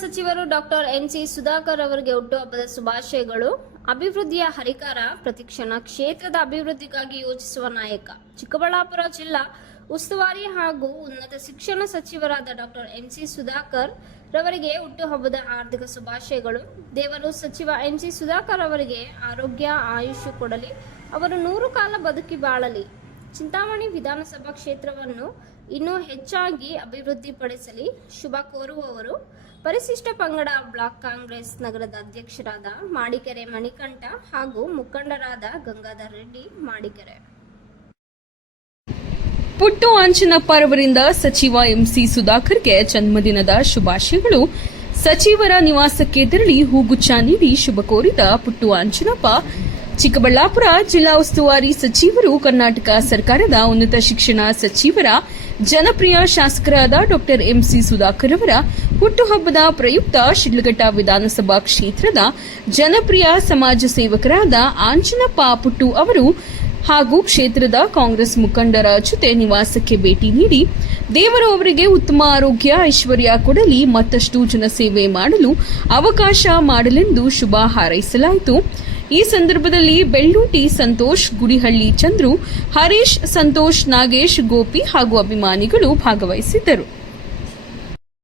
ಸಚಿವರು doctor NC Sudhakar ಅವರಿಗೆ ಹುಟ್ಟುಹಬ್ಬದ ಶುಭಾಶಯಗಳು. ಅಭಿವೃದ್ಧಿಯ ಹರಿಕಾರ, ಪ್ರತಿಕ್ಷಣ ಕ್ಷೇತ್ರದ ಅಭಿವೃದ್ಧಿಗಾಗಿ ಯೋಚಿಸುವ ನಾಯಕ. ಚಿಕ್ಕಬಳ್ಳಾಪುರ ಜಿಲ್ಲಾ ಉಸ್ತುವಾರಿ ಹಾಗೂ ಉನ್ನತ ಶಿಕ್ಷಣ ಸಚಿವರಾದ ಡಾಕ್ಟರ್ ಎನ್ಸಿ ಸುಧಾಕರ್ ರವರಿಗೆ ಹುಟ್ಟುಹಬ್ಬದ ಹಾರ್ದಿಕ ಶುಭಾಶಯಗಳು. ದೇವರು ಸಚಿವ ಎನ್ಸಿ ಸುಧಾಕರ್ ಅವರಿಗೆ ಆರೋಗ್ಯ ಆಯುಷ್ಯ ಕೊಡಲಿ. ಅವರು ನೂರು ಕಾಲ ಬದುಕಿ ಬಾಳಲಿ. ಚಿಂತಾಮಣಿ ವಿಧಾನಸಭಾ ಕ್ಷೇತ್ರವನ್ನು ಇನ್ನೂ ಹೆಚ್ಚಾಗಿ ಅಭಿವೃದ್ಧಿಪಡಿಸಲಿ ಶುಭ ಕೋರುವವರು. ಪರಿಶಿಷ್ಟ ಪಂಗಡ ಬ್ಲಾಕ್ ಕಾಂಗ್ರೆಸ್ ನಗರದ ಅಧ್ಯಕ್ಷರಾದ ಮಾಡಿಕೆರೆ ಮಣಿಕಂಠ ಹಾಗೂ ಮುಖಂಡರಾದ ಗಂಗಾಧರ್ ರೆಡ್ಡಿ ಮಾಡಿಕೆರೆ. ಪುಟ್ಟು ಆಂಜನಪ್ಪ ರವರಿಂದ ಸಚಿವ ಎಂಸಿ ಸುಧಾಕರ್ಗೆ ಜನ್ಮದಿನದ ಶುಭಾಶಯಗಳು. ಸಚಿವರ ನಿವಾಸಕ್ಕೆ ತೆರಳಿ ಹೂಗುಚ್ಚ ನೀಡಿ ಶುಭ ಕೋರಿದ ಪುಟ್ಟು ಆಂಜನಪ್ಪ ಚಿಕ್ಕಬಳ್ಳಾಪುರ ಜಿಲ್ಲಾ ಉಸ್ತುವಾರಿ ಸಚಿವರು ಕರ್ನಾಟಕ ಸರ್ಕಾರದ ಉನ್ನತ ಶಿಕ್ಷಣ ಸಚಿವರ, ಜನಪ್ರಿಯ ಶಾಸಕರಾದ ಡಾಕ್ಟರ್ ಎಂಸಿ ಸುಧಾಕರ್ ಅವರ ಹುಟ್ಟುಹಬ್ಬದ ಪ್ರಯುಕ್ತ ಶಿಡ್ಲಘಟ್ಟ ವಿಧಾನಸಭಾ ಕ್ಷೇತ್ರದ ಜನಪ್ರಿಯ ಸಮಾಜ ಸೇವಕರಾದ ಆಂಜನಪ್ಪ ಪುಟ್ಟು ಅವರು ಹಾಗೂ ಕ್ಷೇತ್ರದ ಕಾಂಗ್ರೆಸ್ ಮುಖಂಡರ ಜೊತೆ ನಿವಾಸಕ್ಕೆ ಭೇಟಿ ನೀಡಿ, ದೇವರು ಅವರಿಗೆ ಉತ್ತಮ ಆರೋಗ್ಯ, ಐಶ್ವರ್ಯ ಕೊಡಲಿ, ಮತ್ತಷ್ಟು ಜನಸೇವೆ ಮಾಡಲು ಅವಕಾಶ ಮಾಡಲೆಂದು ಶುಭ ಹಾರೈಸಲಾಯಿತು. ಈ ಸಂದರ್ಭದಲ್ಲಿ ಬೆಳ್ಳೂಟಿ ಸಂತೋಷ್ ಗುಡಿಹಳ್ಳಿ ಚಂದ್ರು ಹರೀಶ್ ಸಂತೋಷ್ ನಾಗೇಶ್ ಗೋಪಿ ಹಾಗೂ ಅಭಿಮಾನಿಗಳು ಭಾಗವಹಿಸಿದ್ದರು.